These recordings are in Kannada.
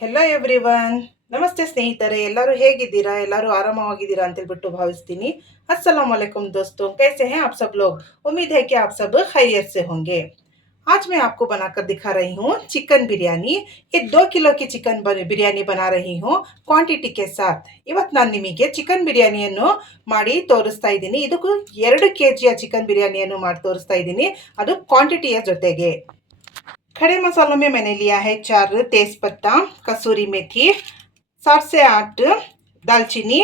Hello everyone. ನಮಸ್ತೆ ಸ್ನೇಹಿತರೆ, ಎಲ್ಲರೂ ಹೇಗಿದ್ದೀರಾ? ಎಲ್ಲರೂ ಆರಾಮವಾಗಿದ್ದೀರಾ ಅಂತ ಹೇಳ್ಬಿಟ್ಟು ಭಾವಿಸ್ತೀನಿ. अस्सलाम वालेकुम दोस्तों, कैसे हैं आप सब लोग? उम्मीद है कि आप सब खैरियत से होंगे। आज मैं आपको बनाकर दिखा रही हूँ चिकन बिरयानी। ये 2 किलो की चिकन बिरयानी बना रही हूँ ಕ್ವಾಂಟಿಟಿ के साथ। ಇವತ್ತು ನಾನು ನಿಮಗೆ ಚಿಕನ್ ಬಿರಿಯಾನಿಯನ್ನು ಮಾಡಿ ತೋರಿಸ್ತಾ ಇದ್ದೀನಿ. ಇದಕ್ಕೂ 2 kg ಚಿಕನ್ ಬಿರಿಯಾನಿಯನ್ನು ಮಾಡಿ ತೋರಿಸ್ತಾ ಇದ್ದೀನಿ, ಅದು ಕ್ವಾಂಟಿಟಿಯ ಜೊತೆಗೆ। खड़े मसालों में मैंने लिया है 4 तेज़पत्ता, कसूरी मेथी, 7 से 8 दालचीनी,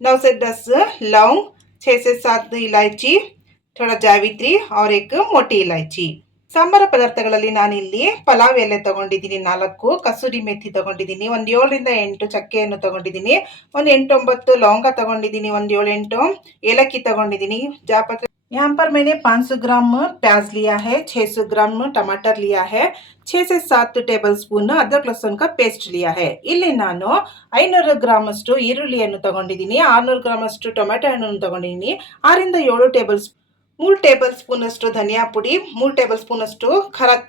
9 से 10 लौंग, 6 से 7 इलायची, थोड़ा जावित्री और एक मोटी इलायची। ಸಾಂಬಾರ ಪದಾರ್ಥಗಳಲ್ಲಿ ನಾನಿಲ್ಲಿ ಪಲಾವ್ ಎಲೆ ತಗೊಂಡಿದ್ದೀನಿ 4, ಕಸೂರಿ ಮೆಥಿ ತಗೊಂಡಿದ್ದೀನಿ, ಒಂದು 7 ರಿಂದ 8 ಚಕ್ಕೆಯನ್ನು ತಗೊಂಡಿದ್ದೀನಿ, ಒಂದು 8-9 ಲವಂಗ ತಗೊಂಡಿದ್ದೀನಿ, ಒಂದು 7-8 ಏಲಕ್ಕಿ ತಗೊಂಡಿದ್ದೀನಿ, ಜಾಪತ್ರೆ। यहाँ पर मैंने 500 ग्राम प्याज लिया है, 600 ग्राम टमाटर लिया है, 6 से 7 टेबल स्पून अदरक लहसुन का पेस्ट लिया है। ಇಲ್ಲಿ ನಾನು 500 ಗ್ರಾಮ್ ಅಷ್ಟು ಈರುಳ್ಳಿಯನ್ನು ತಗೊಂಡಿದ್ದೀನಿ, 600 ಗ್ರಾಮ್ ಅಷ್ಟು ಟೊಮೆಟೊ ಹಣ್ಣನ್ನು ತಗೊಂಡಿದ್ದೀನಿ, 6 ರಿಂದ 7 ಟೇಬಲ್ 3 ಟೇಬಲ್ ಸ್ಪೂನ್ ಅಷ್ಟು ಧನಿಯಾ ಪುಡಿ, 3 ಟೇಬಲ್ ಸ್ಪೂನ್ ಅಷ್ಟು ಖಾರದ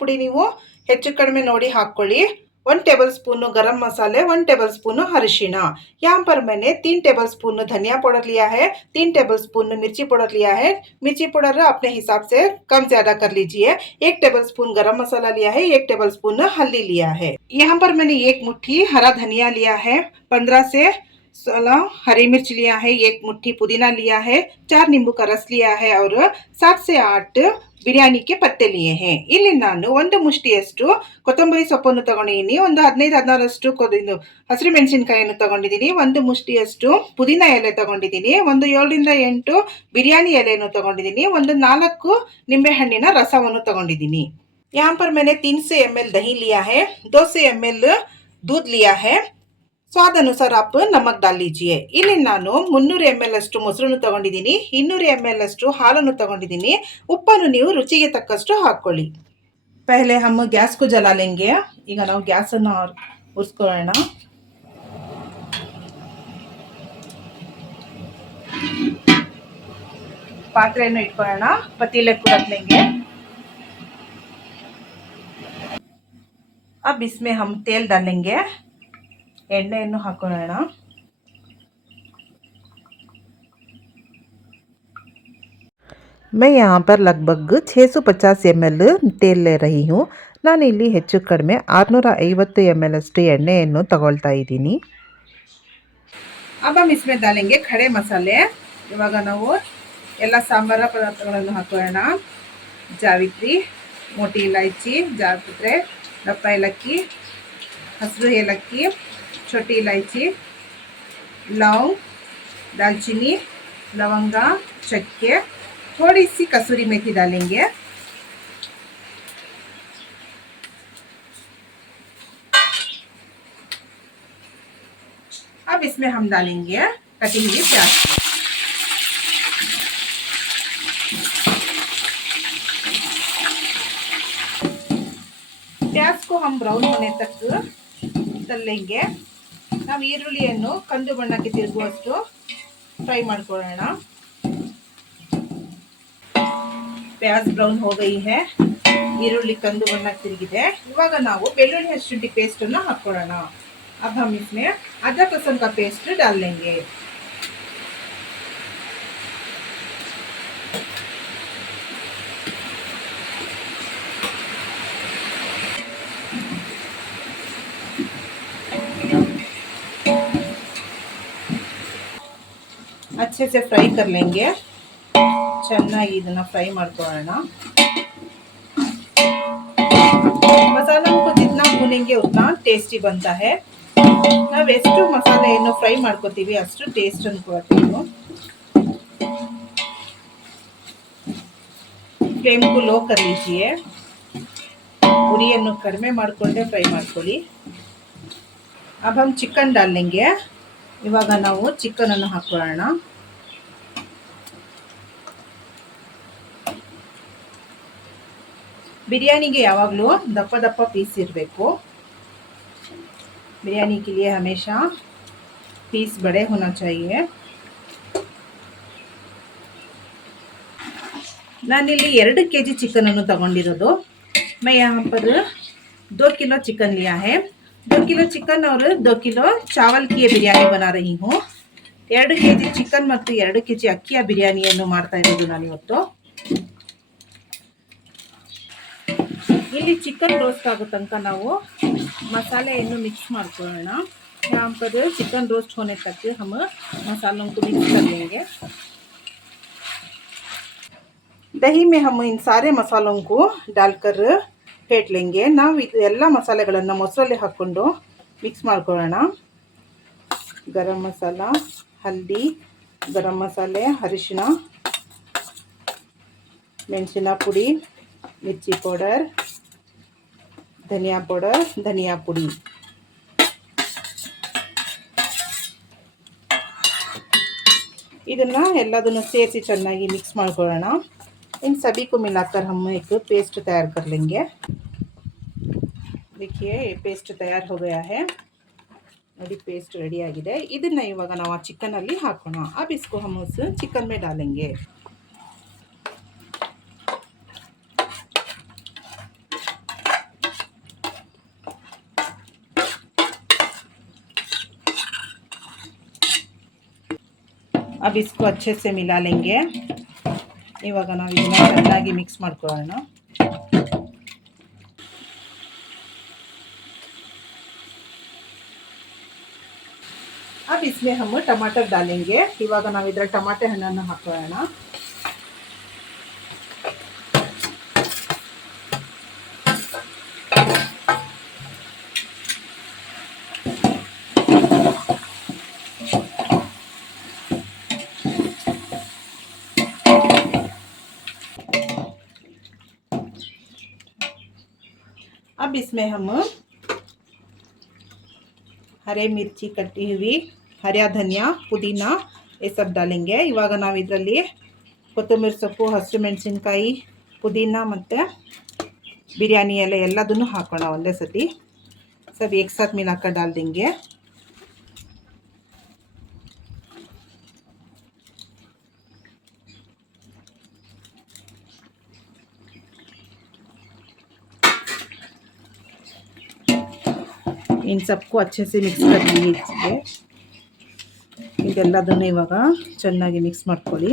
ಪುಡಿ ನೀವು ಹೆಚ್ಚು ಕಡಿಮೆ ನೋಡಿ ಹಾಕೊಳ್ಳಿ, 1 टेबल स्पून गरम मसाले, 1 टेबल स्पून अरिशिण। यहाँ पर मैंने 3 टेबल स्पून धनिया पाउडर लिया है, 3 टेबल स्पून मिर्ची पाउडर लिया है। मिर्ची पाउडर अपने हिसाब से कम ज़्यादा कर लीजिए। 1 टेबल स्पून गरम मसाला लिया है, 1 टेबल स्पून हल्दी लिया है। यहाँ पर मैंने 1 मुट्ठी हरा धनिया लिया है, 15 से 16 हरी मिर्च लिया है, 1 मुट्ठी पुदीना लिया है, 4 नींबू का रस लिया है और 7 से 8 ಬಿರಿಯಾನಿಗೆ ಪತ್ತೆ लिए हैं। ಇಲ್ಲಿ ನಾನು ಒಂದು ಮುಷ್ಟಿಯಷ್ಟು ಕೊತ್ತಂಬರಿ ಸೊಪ್ಪನ್ನು ತಗೊಂಡಿದ್ದೀನಿ, ಒಂದು 15-16 ಹಸಿರು ಮೆಣಸಿನಕಾಯಿಯನ್ನು ತಗೊಂಡಿದ್ದೀನಿ, ಒಂದು ಮುಷ್ಟಿಯಷ್ಟು ಪುದೀನ ಎಲೆ ತಗೊಂಡಿದ್ದೀನಿ, ಒಂದು 7 ರಿಂದ 8 ಬಿರಿಯಾನಿ ಎಲೆಯನ್ನು ತಗೊಂಡಿದ್ದೀನಿ, ಒಂದು 4 ನಿಂಬೆಹಣ್ಣಿನ ರಸವನ್ನು ತಗೊಂಡಿದ್ದೀನಿ। यहाँ पर मैंने 300 ml दही लिया है, 200 ml दूध लिया है, स्वाद अनुसार आप नमक डाल लीजिए। ಇಲ್ಲಿ ನಾನು 300 ml ಅಷ್ಟು ಮೊಸರನ್ನು ತಗೊಂಡಿದ್ದೀನಿ, 200 ml ಅಷ್ಟು ಹಾಲನ್ನು ತಗೊಂಡಿದ್ದೀನಿ, ಉಪ್ಪನ್ನು ನೀವು ರುಚಿಗೆ ತಕ್ಕಷ್ಟು ಹಾಕೊಳ್ಳಿ। पहले हम गैस को जला लेंगे। ಈಗ ನಾವು ಗ್ಯಾಸ್ ಅನ್ನು ಉರಿಸ್ಕೊಳ್ಳೋಣ। ಪಾತ್ರೆಯನ್ನು ಇಟ್ಕೊಳ್ಳೋಣ, पतीले को रख लेंगे। अब इसमें हम तेल डालेंगे, ಎಣ್ಣೆಯನ್ನು ಹಾಕೊಳ್ಳೋಣ। मैं यहाँ पर लगभग 650 ml तेल ले रही हूँ। ನಾನು ಇಲ್ಲಿ ಹೆಚ್ಚು ಕಡಿಮೆ 650 ml ಅಷ್ಟು ಎಣ್ಣೆಯನ್ನು ತಗೊಳ್ತಾ ಇದ್ದೀನಿ। अब हम इसमें डालेंगे खड़े मसाले। ಇವಾಗ ನಾವು ಎಲ್ಲ ಸಾಂಬಾರ ಪದಾರ್ಥಗಳನ್ನು ಹಾಕೋಣ। ಜಾವಿತ್ರಿ, मोटी इलायची, ಜಾಪತ್ರೆ, ದಪ್ಪ ಏಲಕ್ಕಿ, ಹಸಿರು ಏಲಕ್ಕಿ, छोटी इलायची, लौंग, दालचीनी, लवंगा, चक्के, थोड़ी सी कसूरी मेथी डालेंगे। अब इसमें हम डालेंगे कटी हुई प्याज। प्याज को हम ब्राउन होने तक तल लेंगे। ನಾವು ಈರುಳ್ಳಿಯನ್ನು ಕಂದು ಬಣ್ಣಕ್ಕೆ ತಿರುಗುವಷ್ಟು ಫ್ರೈ ಮಾಡ್ಕೊಳ್ಳೋಣ। प्याज ब्राउन हो गई है, ಈರುಳ್ಳಿ ಕಂದು ಬಣ್ಣಕ್ಕೆ ತಿರುಗಿದೆ। ಇವಾಗ ನಾವು ಬೆಳ್ಳುಳ್ಳಿ ಶುಂಠಿ पेस्ट ಅನ್ನು ಹಾಕೊಳ್ಳೋಣ। अब हम इसमें अदरक लहसुन का पेस्ट डाल लेंगे। अच्छे से फ्राई कर लेंगे, ಚೆನ್ನಾಗಿ ಇದನ್ನ ಫ್ರೈ ಮಾಡ್ಕೊಳ್ಳೋಣ। मसालों को जितना भूनेंगे उतना टेस्टी बनता है। ನಾವು ಎಷ್ಟು ಮಸಾಲೆಯನ್ನು ಫ್ರೈ ಮಾಡ್ಕೋತೀವಿ ಅಷ್ಟು ಟೇಸ್ಟ್ ಅನ್ನು ಕೊಡುತ್ತೆ ಇದು। ಫ್ಲೇಮ್ को लो कर लीजिए, ಉರಿಯನ್ನು ಕಡಿಮೆ ಮಾಡಿಕೊಂಡೇ ಫ್ರೈ ಮಾಡ್ಕೊಳ್ಳಿ। अब हम चिकन डाल लेंगे। ಇವಾಗ ನಾವು ಚಿಕನ್ ಅನ್ನು ಹಾಕೊಳ್ಳೋಣ। बिरयानी ಯಾವಾಗಲೂ ದಪ್ಪ ದಪ್ಪ ಪೀಸ್ ಇರಬೇಕು। बिरयानी के लिए हमेशा पीस बड़े होना चाहिए। ನಾನಿಲ್ಲಿ 2 kg चिकन अನ್ನು ತಗೊಂಡಿರೋದು। मैं यहाँ पर 2 किलो चिकन लिया है। 2 किलो चिकन और 2 किलो चावल की बिरयानी बना रही हूँ. 2 kg ಚಿಕನ್ ಮತ್ತು 2 kg ಅಕ್ಕಿಯ ಬಿರಿಯಾನಿಯನ್ನು ಮಾಡ್ತಾ ಇರೋದು ನಾನು ಇವತ್ತು. ಇಲ್ಲಿ ಚಿಕನ್ ರೋಸ್ಟ್ ಆಗೋ ತನಕ ನಾವು मसालेಯನ್ನು ಮಿಕ್ಸ್ ಮಾಡ್ಕೊಳ್ಳೋಣ. यहाँ पर चिकन रोस्ट होने तक हम मसालों को मिक्स कर लेंगे. दही में हम इन सारे मसालों को डालकर फेंट लेंगे. ನಾವು ಇದು ಎಲ್ಲ ಮಸಾಲೆಗಳನ್ನು ಮೊಸರಲ್ಲಿ ಹಾಕ್ಕೊಂಡು ಮಿಕ್ಸ್ ಮಾಡ್ಕೊಳ್ಳೋಣ. ಗರಂ ಮಸಾಲ, ಹಲ್ದಿ, ಗರಂ ಮಸಾಲೆ, ಅರಿಶಿನ, ಮೆಣಸಿನ ಪುಡಿ, ಮಿರ್ಚಿ ಪೌಡರ್, ಧನಿಯಾ ಪೌಡರ್, ಧನಿಯಾ ಪುಡಿ. ಇದನ್ನು ಎಲ್ಲದನ್ನು ಸೇರಿಸಿ ಚೆನ್ನಾಗಿ ಮಿಕ್ಸ್ ಮಾಡ್ಕೊಳ್ಳೋಣ. इन सभी को मिलाकर हम एक पेस्ट तैयार कर लेंगे. देखिए ये पेस्ट तैयार हो गया है. ನೋಡಿ पेस्ट रेडी ಆಗಿದೆ. ಇದನ್ನ ಇವಾಗ ನಾವು ಆ ಚಿಕನ್ ಅಲ್ಲಿ ಹಾಕೋಣ. अब इसको हम उस चिकन में डालेंगे. अब इसको अच्छे से मिला लेंगे. ಇವಾಗ ನಾವು ಇದನ್ನ ಚೆನ್ನಾಗಿ ಮಿಕ್ಸ್ ಮಾಡ್ಕೊಳ್ಳೋಣ. अब इसमें हम टमाटर डालेंगे. ಇವಾಗ ನಾವು ಇದರ ಟಮಾಟೆ ಹಣ್ಣನ್ನು ಹಾಕೋಣ. अब इसमें हम हरे मिर्ची कटी हुई, हरा धनिया, पुदीना ये सब डालेंगे. इवाग नाव इदरल्ली कोत्तंबरी सೊಪ್ಪು, ಹಸಿರು ಮೆಣಸಿನಕಾಯಿ, पुदीना ಮತ್ತು बिरयानी एले ಎಲ್ಲದನ್ನು ಹಾಕೋಣ ಒಂದೇ ಸತಿ. सब एक साथ मिलाकर डाल देंगे. इन सबको अच्छे से मिक्स कर लीजिए. ಇದೆಲ್ಲದನ್ನು ಇವಾಗ ಚೆನ್ನಾಗಿ ಮಿಕ್ಸ್ ಮಾಡ್ಕೊಳ್ಳಿ.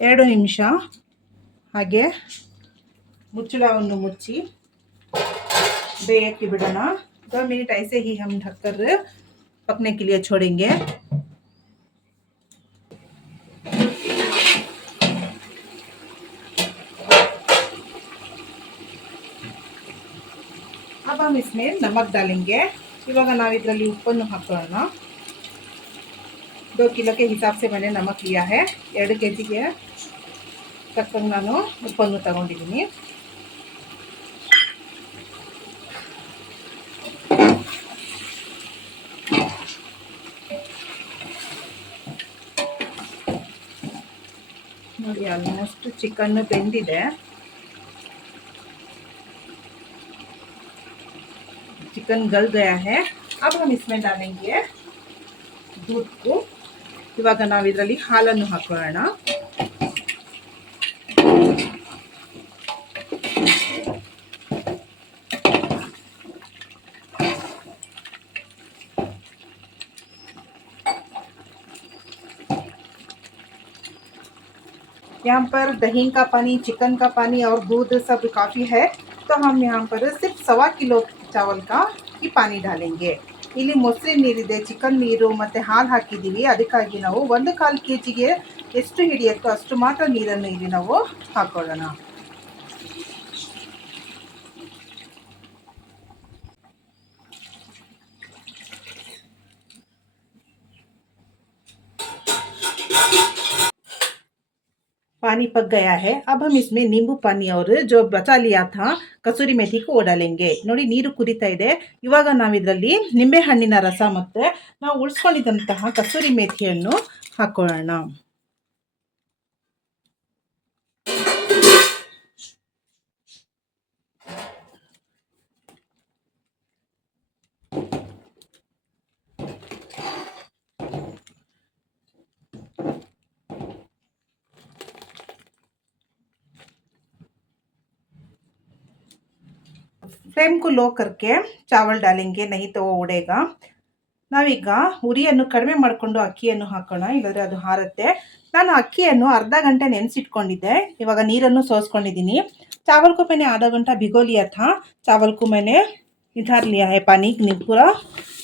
2 ನಿಮಿಷ ಹಾಗೆ ಮುಚ್ಚಳವನ್ನು ಮುಚ್ಚಿ ಬೇಯಕ್ಕೆ ಬಿಡೋಣ. 2 मिनट ऐसे ही हम ढककर पकने के लिए छोड़ेंगे. अब हम इसमें नमक डालेंगे. इवाग नाव इदरल्ली उप्पನ್ನು ಹಾಕೋಣ. 2 किलो के हिसाब से मैंने नमक लिया है. 2 kg ಗೆ ತಕ್ಕಂಗೆ ನಾನು ಉಪ್ಪನ್ನು ತಗೊಂಡಿದ್ದೀನಿ. ನೋಡಿ ಆಲ್ಮೋಸ್ಟ್ ಚಿಕನ್ ಬೆಂದಿದೆ. चिकन गल गया है. अब हम इसमें डालेंगे दूध को. इवाग नाव इदरल्ली हालನ್ನು ಹಾಕೋಣ. यहाँ पर दही का पानी, चिकन का पानी और दूध सब काफ़ी है. तो हम यहाँ पर सिर्फ 1.25 किलो चावल का ही पानी डालेंगे. ಇಲ್ಲಿ ಮೊಸರಿನ ನೀರಿದೆ, ಚಿಕನ್ ನೀರು ಮತ್ತು ಹಾಲು ಹಾಕಿದ್ದೀವಿ. ಅದಕ್ಕಾಗಿ ನಾವು 1/4 kgಗೆ ಎಷ್ಟು ಹಿಡಿಯುತ್ತೋ ಅಷ್ಟು ಮಾತ್ರ ನೀರನ್ನು ಇಲ್ಲಿ ನಾವು ಹಾಕೊಳ್ಳೋಣ. पानी पक गया है. अब हम इसमें नींबू पानी और जो बचा लिया था ಕಸೂರಿ ಮೇಥಿ को डालेंगे. ನೋಡಿ ನೀರು ಕುದಿತಾ ಇದೆ. ಇವಾಗ ನಾವು ಇದರಲ್ಲಿ ನಿಂಬೆ ಹಣ್ಣಿನ ರಸ ಮತ್ತು ನಾವು ಉಳಿಸ್ಕೊಂಡಿದ್ದಂತಹ ಕಸೂರಿ ಮೇಥಿಯನ್ನು ಹಾಕೊಳ್ಳೋಣ. फ्लेम को लो करके चावल डालेंगे, नहीं तो वो उड़ेगा। ನಾವೀಗ ಉರಿಯನ್ನು ಕಡಿಮೆ ಮಾಡಿಕೊಂಡು ಅಕ್ಕಿಯನ್ನು ಹಾಕೋಣ, ಇಲ್ಲದ್ರೆ ಅದು ಹಾರುತ್ತೆ। ನಾನು ಅಕ್ಕಿಯನ್ನು ಅರ್ಧ ಗಂಟೆ ನೆನೆಸಿಟ್ಕೊಂಡಿದ್ದೆ, ಇವಾಗ ನೀರನ್ನು ಸೋಸ್ಕೊಂಡಿದ್ದೀನಿ। चावल को मैंने आधा घंटा भिगो लिया था। चावल को मैंने निथार लिया है, पानी पूरा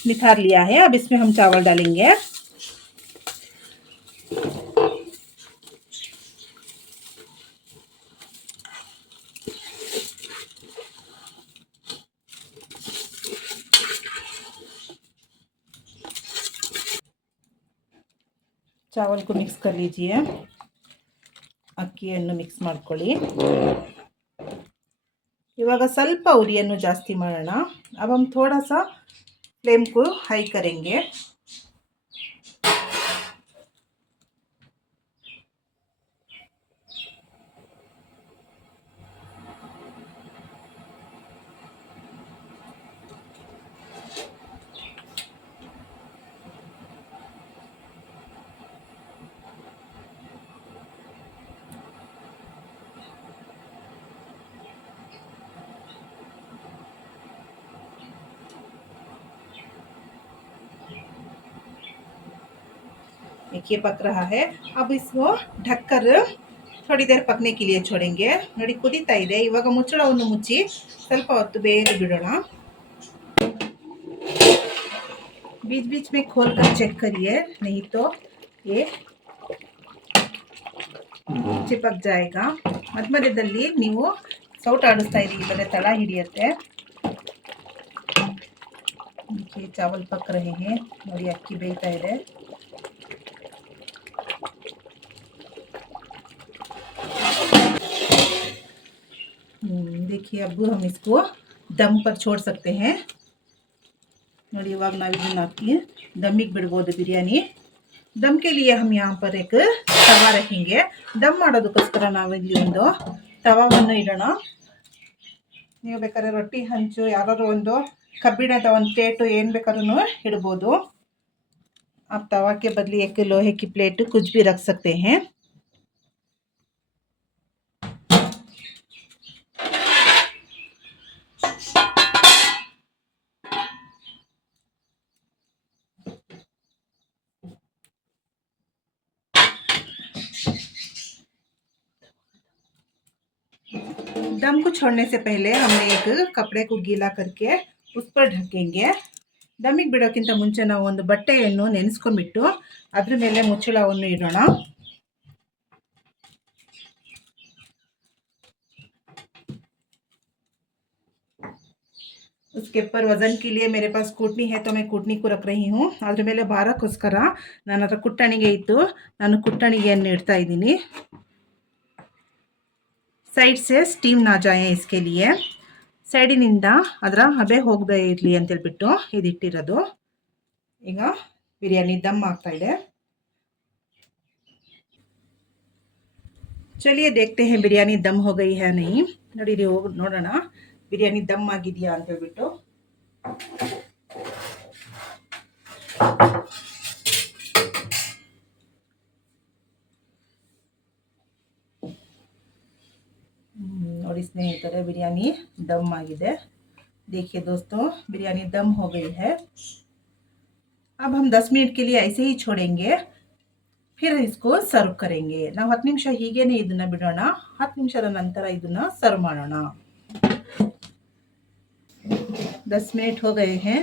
निथार लिया है। अब इसमें हम चावल डालेंगे। चावल को मिक्स कर लीजिए, ಅಕ್ಕಿಯನ್ನು ಮಿಕ್ಸ್ ಮಾಡ್ಕೊಳ್ಳಿ। ಇವಾಗ ಸ್ವಲ್ಪ ಉರಿಯನ್ನು ಜಾಸ್ತಿ ಮಾಡೋಣ। अब हम थोड़ा सा फ्लेम को हाई करेंगे। देखिए पक रहा है। अब इसको ढककर थोड़ी देर पकने के लिए छोड़ेंगे। ನೋಡಿ ಕುದೀತಾ ಇದೆ, ಇವಾಗ ಮುಚ್ಚಳವನ್ನು ಮುಚ್ಚಿ ಸ್ವಲ್ಪ ಹೊತ್ತು ಬೇಯಲು ಬಿಡೋಣ। बीच बीच में खोल कर चेक करिए, नहीं तो ये चिपक जाएगा। ಮಧ್ಯ ಮಧ್ಯದಲ್ಲಿ ನೀವು ಸೌಟ್ ಆಡಿಸ್ತಾ ಇರಿ, ಇಲ್ಲದ್ರೆ ತಳ ಹಿಡಿಯುತ್ತೆ। देखिए चावल पक रहे हैं, ನೋಡಿ ಅಕ್ಕಿ ಬೇಯ್ತಾ ಇದೆ। देखिए अब हम इसको दम पर छोड़ सकते हैं। ನೋಡಿ ಇವಾಗ ನಾವು ಇದನ್ನ ಹಾಕಿ ದಮ್ಮಿಗೆ ಬಿಡ್ಬೋದು ಬಿರಿಯಾನಿ। दम के लिए हम यहाँ पर एक तवा रखेंगे। दम ಮಾಡೋದಕ್ಕೋಸ್ಕರ ನಾವು ಇಲ್ಲಿ ಒಂದು ತವಾವನ್ನು ಇಡೋಣ। ನೀವು ಬೇಕಾದ್ರೆ ರೊಟ್ಟಿ ಹಂಚು ಯಾರಾದರೂ ಒಂದು ಕಬ್ಬಿಣದ ಒಂದು ಪ್ಲೇಟು ಏನು ಬೇಕಾದ್ರೂ ಇಡ್ಬೋದು। आप तवा के बदले एक लोहे की प्लेट कुछ भी रख सकते हैं। दम को छोड़ने से पहले हमने एक कपड़े को गीला करके उस पर ढकेंगे। ದಮ್ಮಿಗೆ ಬಿಡೋಕ್ಕಿಂತ ಮುಂಚೆ ನಾವು ಒಂದು ಬಟ್ಟೆಯನ್ನು ನೆನೆಸ್ಕೊಂಡ್ಬಿಟ್ಟು ಅದ್ರ ಮೇಲೆ ಮುಚ್ಚಳವನ್ನು ಇಡೋಣ। उसके ऊपर वजन के लिए मेरे पास कूटनी है, तो मैं कूटनी को रख रही हूँ। ಅದ್ರ ಮೇಲೆ ಭಾರಕ್ಕೋಸ್ಕರ ನನ್ನ ಹತ್ರ ಕುಟ್ಟಣಿಗೆ ಇತ್ತು, ನಾನು ಕುಟ್ಟಣಿಗೆಯನ್ನು ಇಡ್ತಾ ಇದ್ದೀನಿ। साइड से स्टीम ना जाए इसके लिए ಸೈಡಿನಿಂದ ಅದರ ಹಬೆ ಹೋಗದೇ ಇರಲಿ ಅಂತ ಹೇಳ್ಬಿಟ್ಟು ಇದಿಟ್ಟಿರೋದು। ಈಗ ಬಿರಿಯಾನಿ ದಮ್ ಆಗ್ತಾ ಇದೆ। चलिए देखते हैं बिरयानी दम हो गई है नहीं। नड़ीरी होग ನೋಡೋಣ ಬಿರಿಯಾನಿ ದಮ್ ಆಗಿದೆಯಾ ಅಂತ ಹೇಳ್ಬಿಟ್ಟು। ನೋಡಿ ಸ್ನೇಹಿತರೆ, बिरयानी दम आಗಿದೆ। देखिए दोस्तों, बिरयानी दम हो गई है। अब हम 10 मिनट के लिए ऐसे ही छोड़ेंगे, फिर इसको सर्व करेंगे। ನಾವು 10 ನಿಮಿಷ ಹೀಗೇನೆ ಇದನ್ನ ಬಿಡೋಣ, 10 ನಿಮಿಷದ ನಂತರ ಇದನ್ನ ಸರ್ವ್ ಮಾಡೋಣ। 10 मिनट हो गए हैं।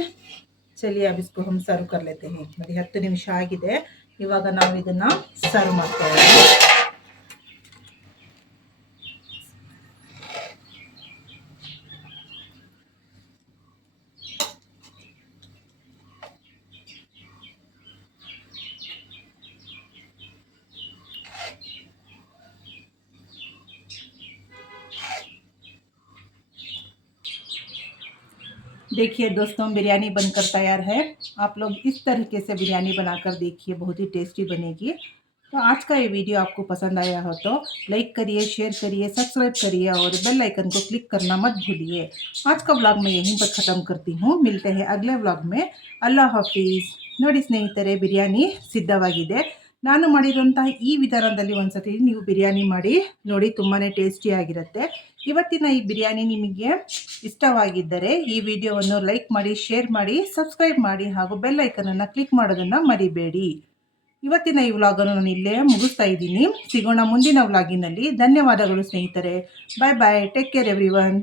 चलिए अब इसको हम सर्व कर लेते हैं। ನೋಡಿ 10 ನಿಮಿಷ ಆಗಿದೆ, ಇವಾಗ ನಾವು ಇದನ್ನ ಸರ್ವ್ ಮಾಡ್ತಾ ಇದ್ದೀವಿ। देखिए दोस्तों, बिरयानी बनकर तैयार है। आप लोग इस तरीके से बिरयानी बनाकर देखिए, बहुत ही टेस्टी बनेगी। तो आज का ये वीडियो आपको पसंद आया हो तो लाइक करिए, शेयर करिए, सब्सक्राइब करिए और बेल आइकन को क्लिक करना मत भूलिए। आज का व्लॉग मैं यहीं पर ख़त्म करती हूँ। मिलते हैं अगले व्लॉग में। अल्लाह हाफिज़। ನೋಡಿ ಸ್ನೇಹಿತರೆ, ಬಿರಿಯಾನಿ ಸಿದ್ಧವಾಗಿದೆ। ನಾನು ಮಾಡಿರುವಂತಹ ಈ ವಿಧಾನದಲ್ಲಿ ಒಂದ್ಸತಿ ನೀವು ಬಿರಿಯಾನಿ ಮಾಡಿ ನೋಡಿ, ತುಂಬಾ ಟೇಸ್ಟಿಯಾಗಿರುತ್ತೆ। ಇವತ್ತಿನ ಈ ಬಿರಿಯಾನಿ ನಿಮಗೆ ಇಷ್ಟವಾಗಿದ್ದರೆ ಈ ವಿಡಿಯೋವನ್ನು ಲೈಕ್ ಮಾಡಿ, ಶೇರ್ ಮಾಡಿ, ಸಬ್ಸ್ಕ್ರೈಬ್ ಮಾಡಿ ಹಾಗೂ ಬೆಲ್ ಐಕನನ್ನು ಕ್ಲಿಕ್ ಮಾಡೋದನ್ನು ಮರಿಬೇಡಿ. ಇವತ್ತಿನ ಈ ವ್ಲಾಗನ್ನು ನಾನು ಇಲ್ಲೇ ಮುಗಿಸ್ತಾ ಇದ್ದೀನಿ. ಸಿಗೋಣ ಮುಂದಿನ ವ್ಲಾಗಿನಲ್ಲಿ. ಧನ್ಯವಾದಗಳು ಸ್ನೇಹಿತರೆ. Bye bye. Take care everyone.